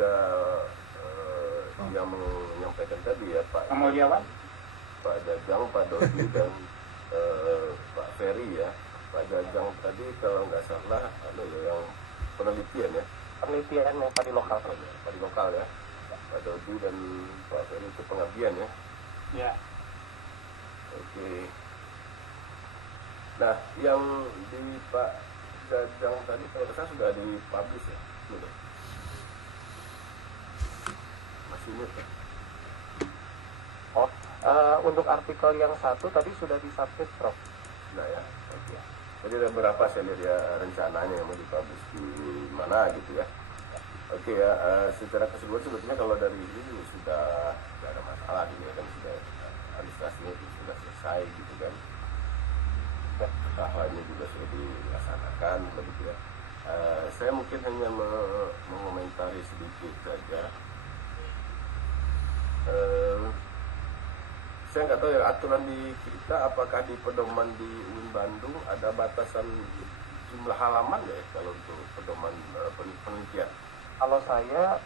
juga yang menyampaikan tadi ya Pak Mulyawan, Pak Jajang, Pak Dodi dan Pak Ferry ya. Pak Jajang tadi kalau nggak salah yang penelitian ya. penelitian yang tadi lokal. Tadi lokal ya. Pak Dodi dan Pak Ferry itu pengabdian ya. Ya. Oke. Nah, yang di Pak Jajang tadi kalau nggak salah sudah dipublish ya. Belum. Masih ingat ya? Untuk artikel yang satu tadi sudah disubmit, Prof. Nah ya, oke. Jadi ada beberapa saya lihat ya rencananya yang mau dipublish di mana gitu ya. Oke ya, secara keseluruhan sebetulnya kalau dari ini sudah tidak ada masalah gitu ya, kan sudah administrasinya sudah selesai gitu kan. Tahapannya juga sudah dilaksanakan begitu ya. Saya mungkin hanya mengomentari sedikit saja. Saya nggak tahu ya aturan di kita apakah di pedoman di UIN Bandung ada batasan jumlah halaman ya kalau untuk pedoman penelitian. Kalau saya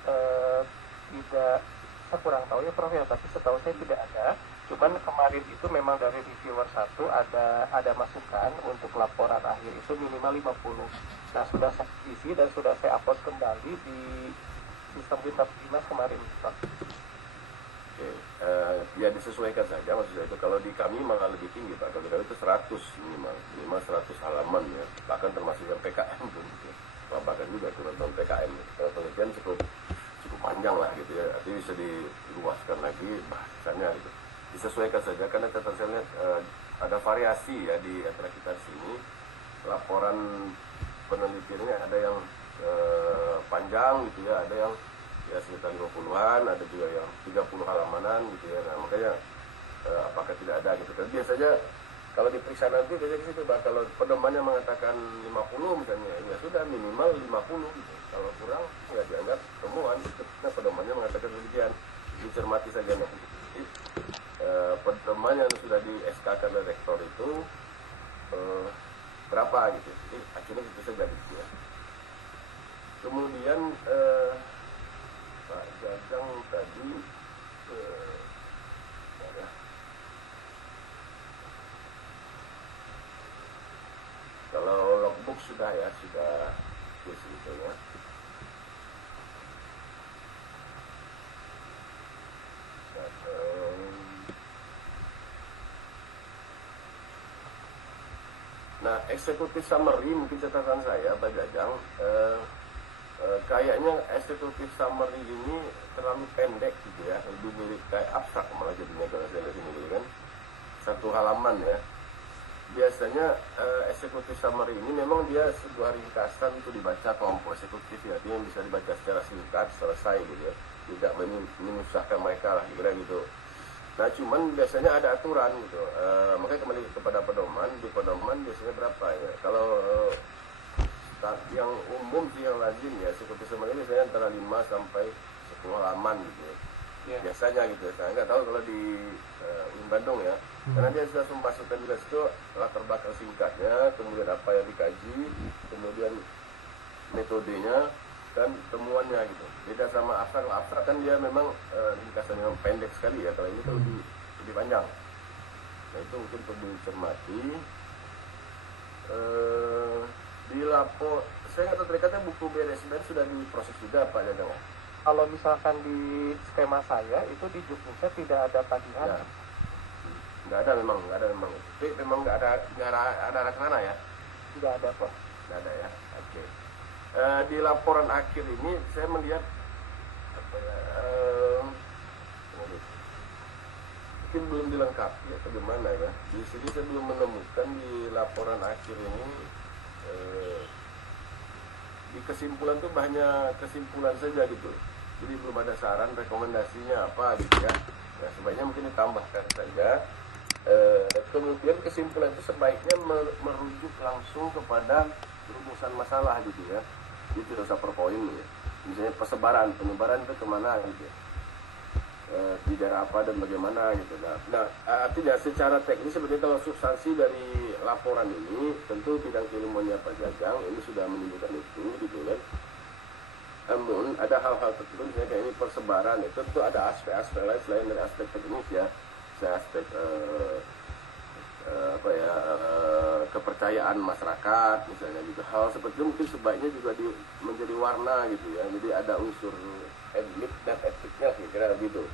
tidak, saya kurang tahu ya Prof ya, tapi setahu saya tidak ada. Cuman kemarin itu memang dari reviewer 1 ada masukan untuk laporan akhir itu minimal 50. Nah sudah saya isi dan sudah saya upload kembali di sistem kita Dinas kemarin, Prof. Oke, ya disesuaikan saja maksudnya itu. Kalau di kami malah lebih tinggi Pak, kalau di kami itu 100 minimal 100 halaman ya, bahkan termasuk yang PKM pun gitu. Bahkan juga itu nonton PKM, kalau penelitian cukup panjang lah gitu ya, artinya bisa diluaskan lagi bahasannya gitu. Disesuaikan saja karena catatan saya lihat ada variasi ya di antara kita sini. Laporan penelitiannya ada yang panjang gitu ya, ada yang ya sekitar 50-an, ada juga yang 30 halamanan gitu ya. Nah makanya apakah tidak ada gitu kan. Biasanya kalau diperiksa nanti biasanya di situ Pak, kalau pedomannya mengatakan 50 misalnya, ya sudah minimal 50 gitu. Kalau kurang ya dianggap temuan. Nah pedomannya mengatakan demikian, dicermati saja nanti. Jadi pedoman yang sudah di SK-kan oleh rektor itu berapa gitu. Jadi akhirnya itu saja gitu ya. Kemudian Pak Jajang tadi kalau logbook sudah ya, sudah sebetulnya. Nah, eksekutif summary mungkin catatan saya Pak Jajang, kayaknya eksekutif summary ini terlalu pendek gitu ya, lebih mirip kayak abstrak malah jadinya kalau saya lihat ini kan, 1 halaman ya. Biasanya eksekutif summary ini memang dia sebuah ringkasan untuk dibaca kelompok eksekutif ya, dia bisa dibaca secara singkat selesai gitu ya, tidak menyusahkan mereka lah kira gitu. Nah cuman biasanya ada aturan gitu, makanya kembali kepada pedoman. Di pedoman biasanya berapa ya, kalau yang umum sih yang lazim ya eksekutif summary biasanya antara 5 sampai 10 halaman gitu ya. Yeah. Biasanya gitu ya, saya nggak tahu kalau di UIN Bandung ya, karena dia sudah memasukkan juga situ latar belakang singkatnya, kemudian apa yang dikaji, kemudian metodenya dan temuannya gitu. Beda sama abstrak. Abstrak kan dia memang ringkasan yang pendek sekali ya, kalau ini kan lebih panjang. Nah itu mungkin perlu dicermati. Di lapor, saya nggak tahu terikatnya buku BRSBN sudah diproses juga Pak Jajang. Kalau misalkan di skema saya itu di juknisnya tidak ada tagihan. Ya. Nggak ada memang. Tapi memang nggak ada sana ya? Tidak ada Pak. Nggak ada ya. Oke. Di laporan akhir ini saya melihat apa ya? Mungkin belum dilengkapi atau gimana ya? Di sini saya belum menemukan di laporan akhir ini. Di kesimpulan tuh banyak kesimpulan saja gitu. Jadi belum ada saran rekomendasinya apa gitu ya. Nah, sebaiknya mungkin ditambahkan saja. Kemudian kesimpulan itu sebaiknya merujuk langsung kepada rumusan masalah gitu ya. Jadi tidak usah per poin ya. Misalnya penyebaran itu kemana gitu. Di daerah apa dan bagaimana gitu. Nah, artinya secara teknis sebenarnya kalau substansi dari laporan ini tentu bidang keilmuannya Pak Jajang ini sudah menunjukkan itu gitu kan. Namun ada hal-hal tertentu misalnya kayak ini persebaran itu tentu ada aspek-aspek lain selain dari aspek teknis ya, saya aspek kepercayaan masyarakat misalnya juga hal seperti itu mungkin sebaiknya juga menjadi warna gitu ya, jadi ada unsur etnik dan etiknya kira-kira gitu.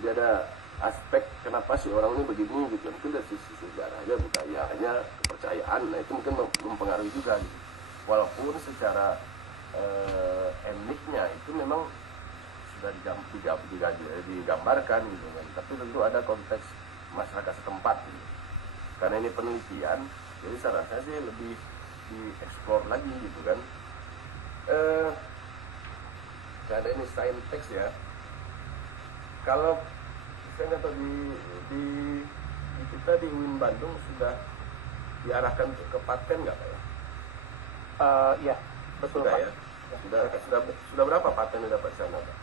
Jadi ada aspek kenapa sih orang ini begini gitu, mungkin dari sisi sejarahnya, budayanya, kepercayaan, nah itu mungkin mempengaruhi juga gitu. Walaupun secara etniknya itu memang sudah digambarkan gitu kan, tapi tentu ada konteks masyarakat setempat gitu. Karena ini penelitian, jadi saya rasa sih lebih dieksplor lagi gitu kan. Ada ini saintex ya. Kalau saya nggak tahu di kita di UIN Bandung sudah diarahkan ke paten nggak Pak ya? Ya, betul sudah Pak. Ya. Sudah berapa paten yang dapat sana Pak?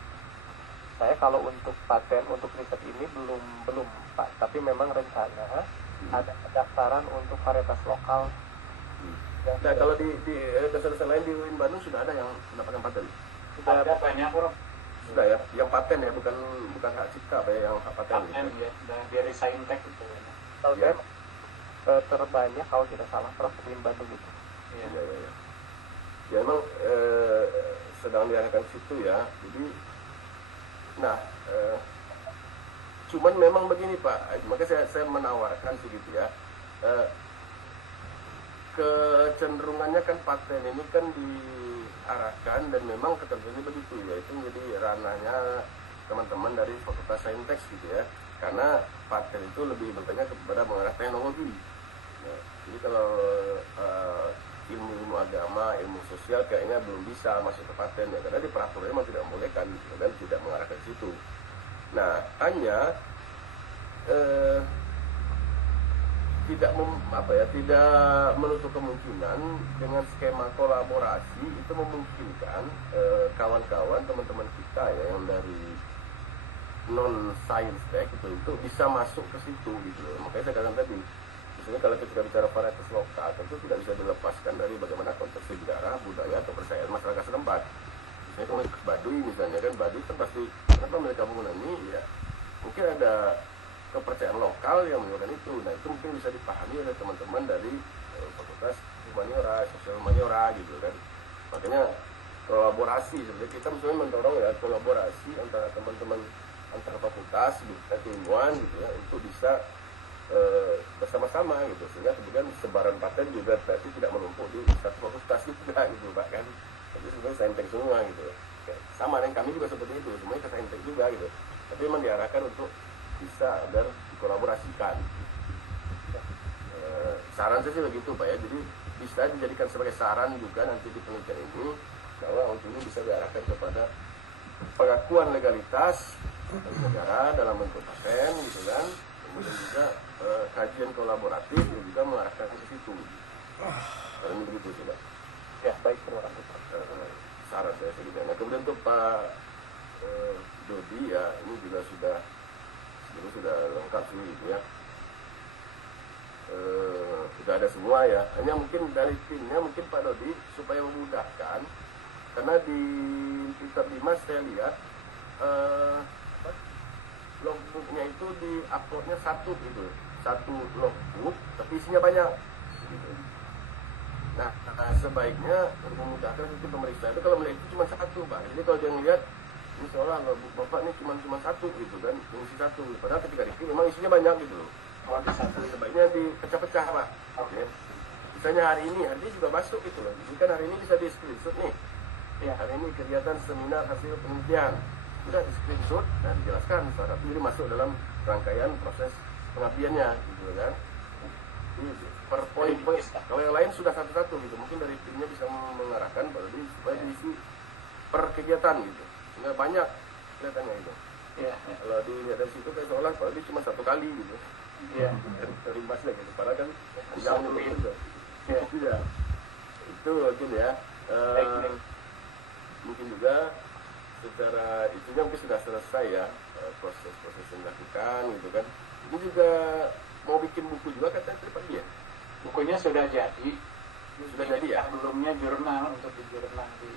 Saya kalau untuk paten untuk riset ini belum Pak, tapi memang rencana ada pendaftaran untuk varietas lokal. Nah kalau di desa-desa lain di UIN Bandung sudah ada yang mendapatkan paten? Sudah ada banyak bro. Sudah ya, yang paten ya, bukan hak cipta Pak ya, yang hak paten gitu. Ya, dari saintek itu. Kalau saya terbanyak kalau tidak salah Prof UIN Bandung itu. Iya. Ya emang sedang diarahkan situ ya. Jadi, nah, cuman memang begini Pak, makanya saya menawarkan sih gitu ya. Kecenderungannya kan paten ini kan diarahkan dan memang ketentuannya begitu ya, itu menjadi ranahnya teman-teman dari Fakultas Saintek gitu ya, karena paten itu lebih bertanya kepada mengarah teknologi. Nah, jadi kalau ilmu agama, ilmu sosial kayaknya belum bisa masuk ke paten ya, karena di peraturannya memang tidak membolehkan gitu, dan tidak mengarah ke situ. Nah, hanya tidak menutup kemungkinan dengan skema kolaborasi itu memungkinkan kawan-kawan teman-teman kita ya yang dari non science tech itu bisa masuk ke situ gitu. Makanya saya katakan tadi, misalnya kalau kita bicara varietas lokal tentu tidak bisa dilepaskan dari bagaimana konteks sejarah, budaya atau kepercayaan masyarakat setempat. Misalnya konteks Baduy misalnya kan, Baduy kan pasti kenapa mereka bangunan ini ya mungkin ada kepercayaan lokal yang menyebabkan itu. Nah itu mungkin bisa dipahami oleh teman-teman dari fakultas humaniora, sosial humaniora gitu kan. Makanya kolaborasi sebenarnya kita misalnya mendorong ya kolaborasi antara teman-teman antara fakultas keilmuan gitu ya untuk bisa bersama-sama gitu, sehingga kemudian sebaran paten juga berarti tidak menumpuk di satu fakultas juga gitu Pak kan. Jadi sebenarnya saintek semua gitu. Sama dengan kami juga seperti itu, semuanya ke saintek juga gitu. Tapi memang diarahkan untuk bisa agar dikolaborasikan. Saran saya sih begitu Pak ya, jadi bisa dijadikan sebagai saran juga nanti di penelitian ini bahwa untuk ini bisa diarahkan kepada pengakuan legalitas dari negara dalam bentuk paten gitu kan, kemudian juga kajian kolaboratif yang juga mengarahkan ke situ. Ini begitu sih Pak. Ya baik, terima kasih. Saran saya segitu. Nah kemudian untuk Pak Dodi ya, ini juga sudah lengkap sih gitu ya. Sudah ada semua ya, hanya mungkin dari timnya mungkin Pak Dodi supaya memudahkan, karena di Twitter 5 saya lihat logbooknya itu di uploadnya satu logbook tapi isinya banyak gitu. Nah sebaiknya untuk memudahkan itu pemeriksa itu kalau melihat itu cuma satu Pak, jadi kalau dia lihat ini seolah logbook Bapak ini cuma satu gitu kan, isi satu, padahal ketika review memang isinya banyak gitu loh. Sebaiknya dipecah-pecah Pak. Okay. Misalnya hari ini juga masuk gitu loh. Jadi kan hari ini bisa di screenshot nih. Ya, hari ini kegiatan seminar hasil penelitian. Sudah di screenshot dan dijelaskan secara sendiri masuk dalam rangkaian proses pengabdiannya gitu kan. Jadi, per poin-poin. Kalau yang lain sudah satu-satu gitu. Mungkin dari timnya bisa mengarahkan supaya diisi per kegiatan gitu. Sehingga banyak kelihatannya gitu. Ya, kalau dilihat dari situ kayak seolah kalau dia cuma satu kali gitu. Iya. Terimbas lah gitu. Padahal kan yang itu. Ya. Itu mungkin ya. Mungkin juga secara itunya mungkin sudah selesai ya proses yang dilakukan gitu kan. Ini juga mau bikin buku juga katanya tadi pagi ya. Bukunya sudah jadi. Sudah jadi ya. Sebelumnya jurnal untuk di jurnal di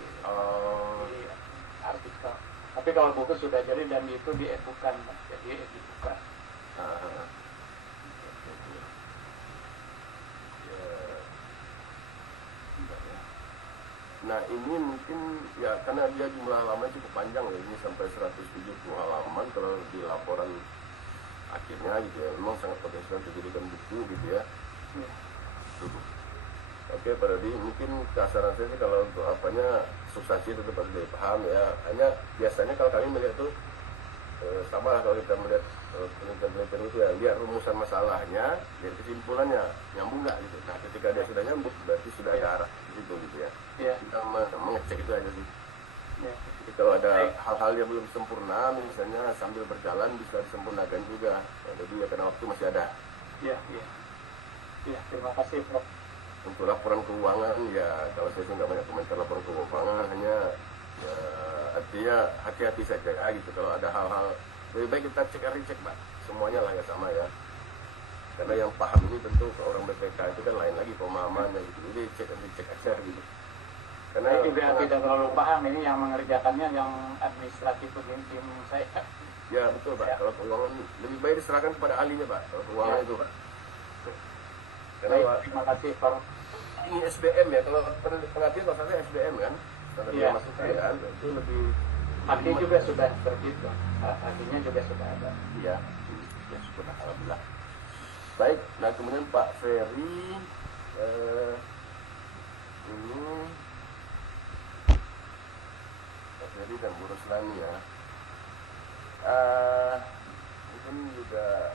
artikel. Tapi kalau buku sudah jadi dan itu di-e-book-kan, jadi e-book-kan. Nah ini mungkin ya karena dia jumlah halaman cukup panjang ya, ini sampai 170 halaman kalau di laporan akhirnya gitu ya, memang sangat potensial dijadikan buku gitu ya. Oke Pak Dodi, mungkin kasaran saya sih kalau untuk apanya substansi itu harus dipaham ya. Hanya biasanya kalau kami melihat tuh sama lah kalau kita melihat penelitian-penelitian itu ya, lihat rumusan masalahnya, lihat kesimpulannya, nyambung nggak gitu. Nah ketika dia sudah nyambung berarti sudah ada arah di situ gitu ya. Kita mengecek itu aja sih. Jadi kalau ada hal-hal yang belum sempurna, misalnya sambil berjalan bisa disempurnakan juga. Nah, jadi ya karena waktu masih ada. Iya, terima kasih Prof. Untuk laporan keuangan ya kalau saya sih nggak banyak komentar laporan keuangan, hanya ya, artinya hati-hati saja ya, gitu. Kalau ada hal-hal lebih baik kita cek recheck Pak, semuanya lah ya sama ya. Karena yang paham ini tentu ke orang BPK itu kan lain lagi pemahamannya gitu. Jadi cek dan dicek aja gitu. Karena saya juga tidak terlalu paham, ini yang mengerjakannya yang administratif tim saya. Ya betul Pak, kalau keuangan lebih baik diserahkan kepada ahlinya Pak, kalau keuangan itu Pak. Karena Baik, terima kasih Pak. Ini SBM ya, kalau pengabdian kalau saya SBM kan, standar Iya. masuk kan, itu lebih Hati juga sudah begitu, hatinya juga sudah ada. Iya, ya syukur alhamdulillah. Baik, nah kemudian Pak Ferry ini Pak Ferry dan Bu Ruslani ya. Mungkin juga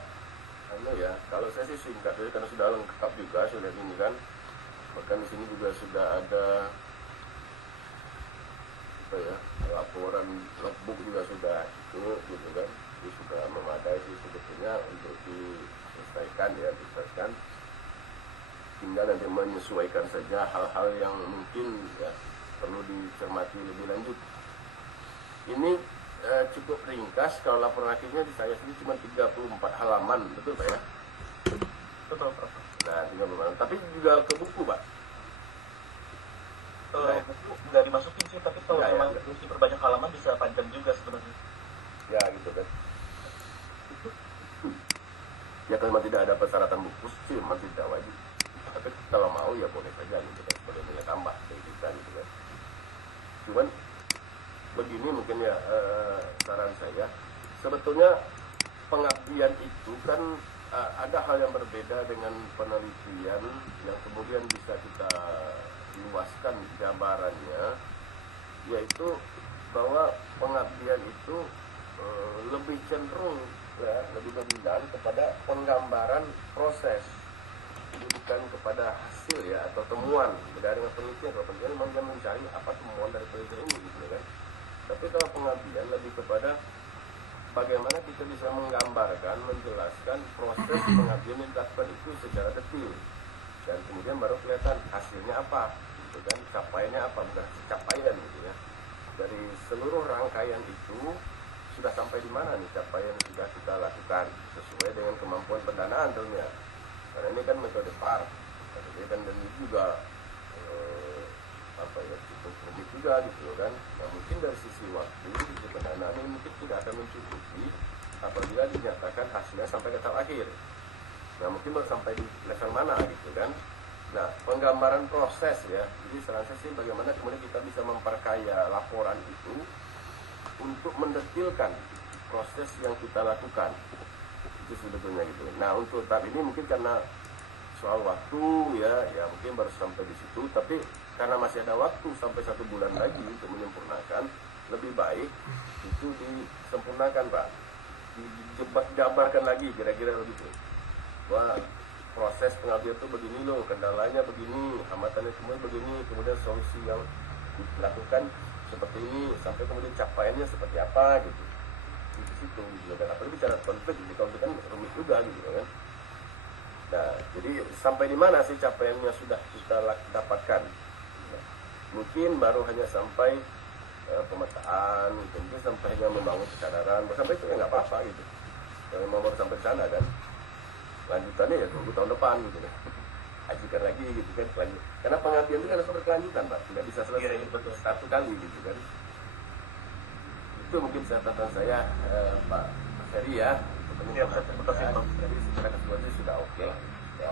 ya, kalau saya sih singkat saja karena sudah lengkap juga sudah ini kan. Bahkan di sini juga sudah ada apa ya, laporan logbook juga sudah itu gitu kan. Itu sudah memadai sih sebetulnya untuk diselesaikan ya, diselesaikan. Tinggal nanti menyesuaikan saja hal-hal yang mungkin ya perlu dicermati lebih lanjut. Ini cukup ringkas, kalau laporan akhirnya di saya sini cuma 34 halaman, betul Pak ya? Betul, Prof. Nah, 34 halaman, tapi juga ke buku Pak? Buku nggak dimasukin sih, tapi kalau Ya, memang ya. diperbanyak halaman bisa panjang juga sebenarnya. Ya gitu kan. Ya kalau memang tidak ada persyaratan buku sih memang tidak wajib. Tapi kalau mau ya boleh saja gitu kan, sebagai nilai tambah dari kita gitu kan. Cuman begini mungkin ya saran saya, sebetulnya pengabdian itu kan ada hal yang berbeda dengan penelitian yang kemudian bisa kita luaskan gambarannya, yaitu bahwa pengabdian itu lebih cenderung ya, lebih dominan kepada penggambaran proses, bukan kepada hasil ya atau temuan. Beda dengan penelitian, kalau penelitian memang dia mencari apa temuan dari penelitian ini gitu kan. Tapi kalau pengabdian lebih kepada bagaimana kita bisa menggambarkan, menjelaskan proses pengabdian yang dilakukan itu secara detail, dan kemudian baru kelihatan hasilnya apa, gitu kan, capaiannya apa, bukan capaian gitu ya. Dari seluruh rangkaian itu sudah sampai di mana nih capaian yang sudah kita lakukan sesuai dengan kemampuan pendanaan tentunya. Karena ini kan metode PAR, jadi kan dan ini juga apa ya, cukup rumit juga gitu kan. Nah mungkin dari sisi waktu, sisi pendanaan ini mungkin tidak akan mencukupi apabila dinyatakan hasilnya sampai ke tahap akhir. Nah mungkin baru sampai di level mana gitu kan. Nah penggambaran proses ya, jadi saran saya sih bagaimana kemudian kita bisa memperkaya laporan itu untuk mendetilkan proses yang kita lakukan itu sebetulnya gitu. Nah untuk tahap ini mungkin karena soal waktu ya mungkin baru sampai di situ, tapi karena masih ada waktu sampai 1 bulan lagi untuk menyempurnakan, lebih baik itu disempurnakan Pak, digambarkan lagi kira-kira begitu, bahwa proses pengabdian itu begini loh, kendalanya begini, hambatannya semua begini, kemudian solusi yang dilakukan seperti ini, sampai kemudian capaiannya seperti apa gitu. Di situ gitu kan. Apalagi bicara konflik, di konflik kan rumit juga gitu kan. Nah, jadi sampai di mana sih capaiannya sudah kita dapatkan? Mungkin baru hanya sampai pemetaan, mungkin sampai hanya membangun kesadaran, sampai itu ya nggak apa-apa gitu. Kalau memang baru sampai sana kan, lanjutannya ya tunggu tahun depan gitu kan. Ajukan lagi gitu kan, lanjut. Karena pengabdian itu kan harus berkelanjutan Pak, tidak bisa selesai Betul. satu kali gitu kan. Itu mungkin catatan saya, Pak Ferry ya. Iya, terima kasih, Bang. Jadi secara keseluruhan sudah oke lah, ya,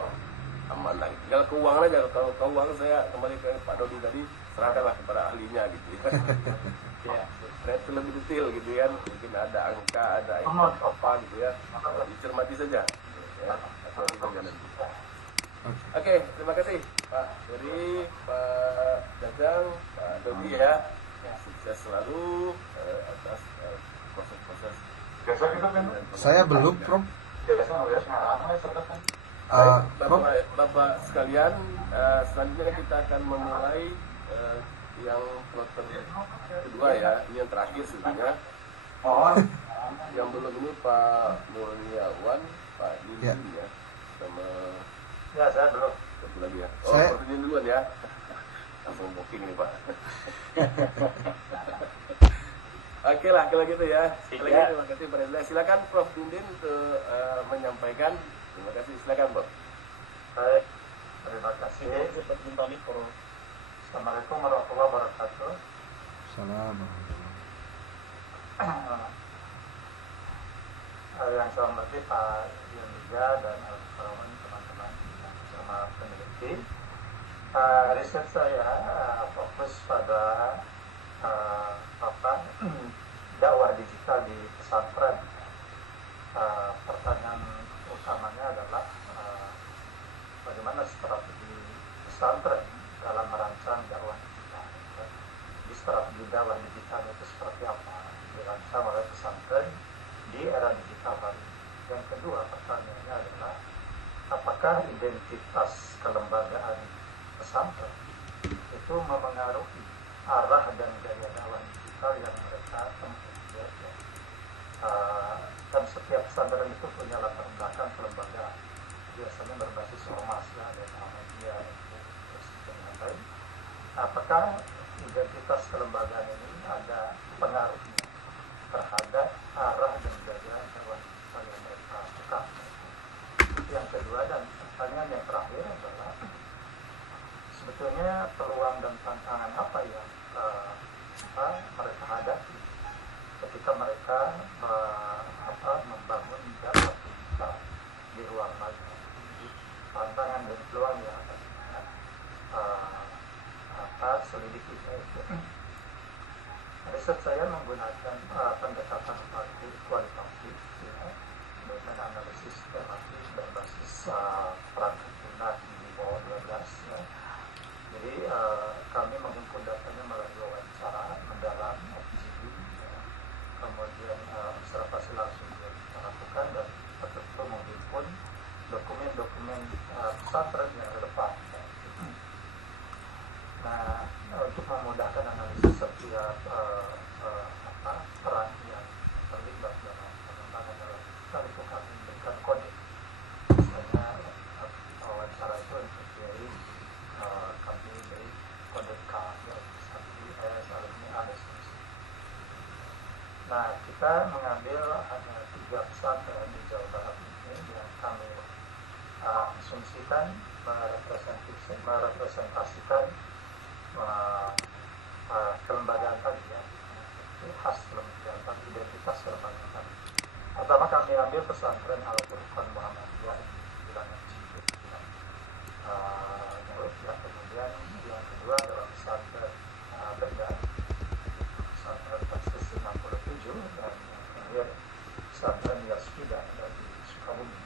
aman lah. Tinggal keuangan aja. Kalau keuangan saya kembali ke Pak Dodi tadi, serahkanlah kepada ahlinya gitu ya. Ya, saya itu lebih detail gitu kan. Mungkin ada angka, ada apa gitu ya. Dicermati saja. Ya, cermati saja nanti. Oke, terima kasih Pak Ferry, Pak Jajang, Pak Dodi ya. Sukses selalu atas proses-proses. Saya belum, Prof. Prof. Bapak sekalian, selanjutnya kita akan memulai yang kloter kedua ya, ini yang terakhir sebenarnya. Yang belum ini Pak Mulyawan, Pak Dindin ya, sama Ya, saya belum. satu lagi ya. Oh, Saya- Pak Dindin duluan ya. Langsung booking nih Pak. Oke lah kalau gitu ya. Sekali lagi terima kasih Pak Rendra. Silakan Prof Dindin untuk menyampaikan. Terima kasih. Silakan Prof. Baik, terima kasih. Cepat minta nih, Pro. Assalamualaikum warahmatullahi wabarakatuh. Salam. Yang saya hormati Pak Yunija dan teman-teman bersama peneliti. Riset saya fokus pada dakwah digital di pesantren. Pertanyaan utamanya adalah bagaimana strategi pesantren dalam merancang dakwah digital. Di strategi dakwah digital itu seperti apa dirancang oleh pesantren di era digital baru. Yang kedua pertanyaannya adalah apakah identitas kelembagaan pesantren itu memengaruhi arah dan gaya dakwah digital yang mereka tempuh. Dan setiap pesantren itu punya latar belakang kelembagaan, biasanya berbasis ormas ya, ada media, terus dan lain-lain. Apakah identitas kelembagaan ini ada pengaruhnya terhadap arah dan gaya dakwah digital yang mereka lakukan? Yang kedua dan pertanyaan yang terakhir adalah sebetulnya peluang dan tantangan apa yang mereka hadapi ketika mereka membangun dakwah digital di ruang maya. Tantangan dan peluang yang akan selidiki itu. Riset saya menggunakan pendekatan kualitatif ya, dengan analisis tematik berbasis perangkat lunak di bawah 12 ya. Jadi kami menghimpun datanya melalui wawancara mendalam FGD ya. Kemudian observasi langsung yang kita lakukan dan betul-betul menghimpun dokumen-dokumen pesantren yang relevan ya. Nah, untuk memudahkan analisis setiap peran yang terlibat dalam pengembangan dalam digital itu kami memberikan kode. Misalnya wawancara itu NVDA kami beri kode K ya, seperti S, alumni A, dan seterusnya. Nah, kita mengambil hanya 3 pesantren di Jawa Barat ini yang kami asumsikan merepresentasikan kelembagaan tadi ya, khas kelembagaan tadi, identitas kelembagaan tadi. Pertama kami ambil pesantren Al-Furqan Muhammadiyah di wilayah Cirebon ya. Kemudian yang kedua adalah pesantren Benda, pesantren Persis 67, dan yang terakhir pesantren Yasfida dari Sukabumi.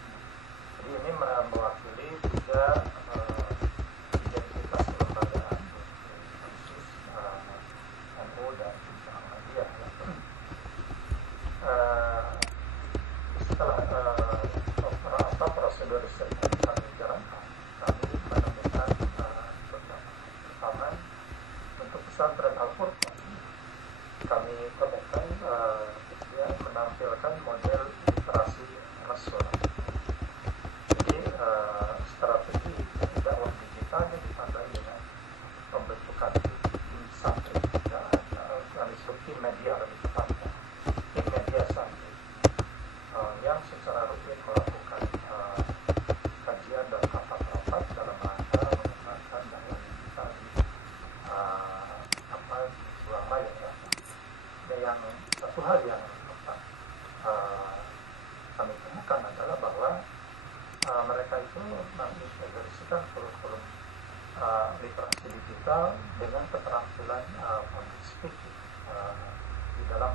Jadi ini mewakili 3 identitas kelembagaan khusus NU dan Muhammadiyah ya. Setelah prosedur riset yang kami jalankan, kami menemukan pertama untuk pesantren Al-Furqan kami temukan dia menampilkan model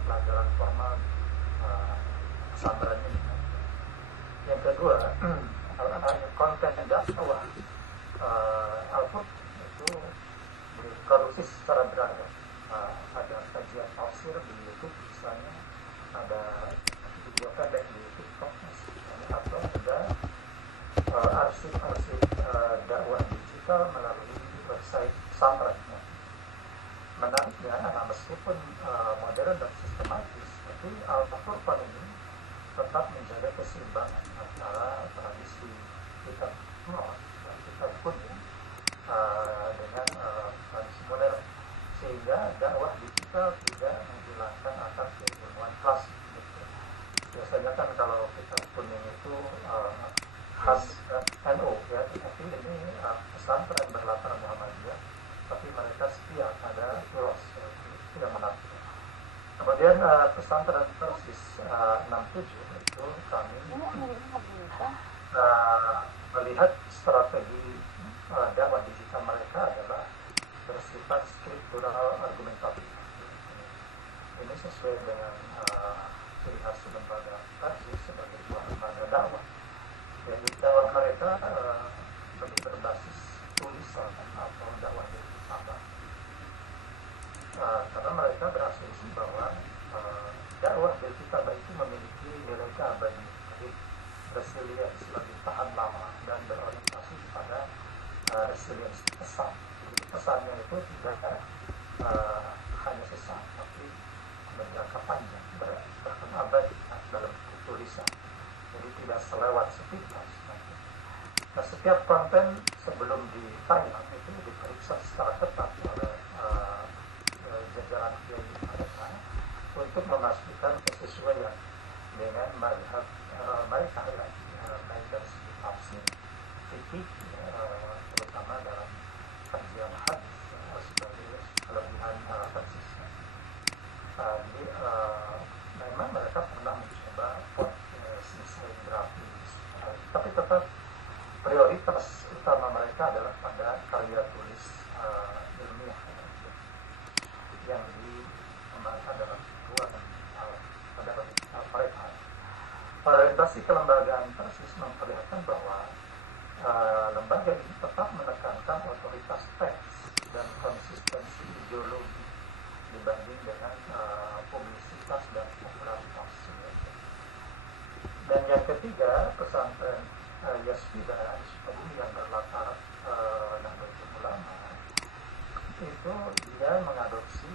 pelajaran formal pesantren ini. Yang kedua, konten dakwah Al-Qur'an itu diproduksi secara beragam. Ada kajian tafsir di YouTube misalnya, ada video pendek di TikTok misalnya, atau ada arsip-arsip dakwah digital melalui website pesantren. Menariknya, meskipun modern dan sistematis, tapi Al-Qur'an ini tetap menjaga keseimbangan antara tradisi kitab kuno dan kitab kuning dengan tradisi modern, sehingga dakwah digital tidak menghilangkan akar keilmuan klasik. Gitu. Biasanya kan kalau kitab kuning itu khas NU, ya, tapi ini pesantren berlatar Muhammadiyah, tapi mereka setia pada filos, itu yang menarik. Kemudian pesantren Persis 67 itu kami melihat strategi dakwah digital mereka adalah bersifat struktural argumentatif. Ini sesuai dengan ciri khas lembaga Persis sebagai sebuah lembaga dakwah. Jadi dakwah mereka lebih berbasis tulisan atau dakwah yang sama. Karena mereka berasumsi bahwa dakwah dari kita itu memiliki nilai keabadian, resilience, lebih tahan lama, dan berorientasi pada resilience pesan. Jadi pesannya itu tidak hanya sesaat, tapi berjangka panjang, bahkan abadi dalam tulisan. Jadi tidak selewat sepintas. Nah, setiap konten sebelum ditayang itu diperiksa secara ketat oleh jajaran kiai mereka untuk memastikan kesesuaian dengan mazhab mereka, baik dari segi tafsir, fikih, terutama dalam kajian hadis sebagai kelebihan persisnya. Jadi memang mereka pernah mencoba sistem grafis, tapi tetap prioritas utama mereka adalah pada karya tulis ilmiah yang dikembangkan dalam dua pada mereka. Orientasi kelembagaan Persis memperlihatkan bahwa lembaga ini tetap menekankan otoritas teks dan konsistensi ideologi dibanding dengan publisitas dan popularitas. Dan yang ketiga, pesantren Yasfida yang berlatar Nahdlatul Ulama itu dia mengadopsi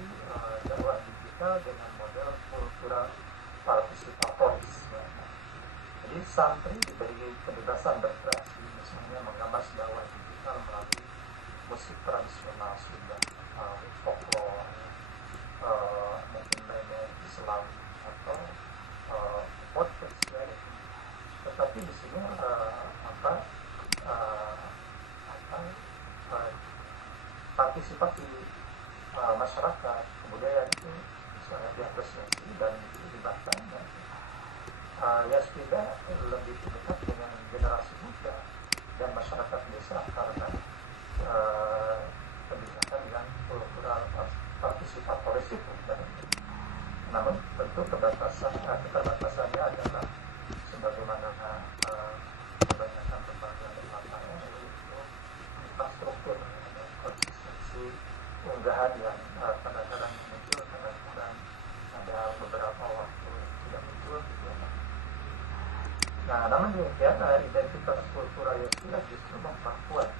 dakwah digital dengan model kultural partisipatoris. Jadi santri diberi kebebasan berkreasi, misalnya mengemas dakwah digital melalui musik tradisional Sunda, folklore, mungkin meme Islam atau podcast. Tetapi di sini partisipasi masyarakat, kebudayaan itu misalnya diapresiasi dan dilibatkan. Yasfida lebih dekat dengan generasi muda dan masyarakat desa karena kebijakan yang kultural partisipatoris itu. Namun tentu keterbatasannya adalah sebagaimana kebanyakan lembaga itu infrastruktur, konsistensi unggahan yang kadang-kadang muncul, kadang-kadang ada beberapa waktu tidak muncul gitu. Nah, namun demikian identitas kultural Yasfida justru memperkuat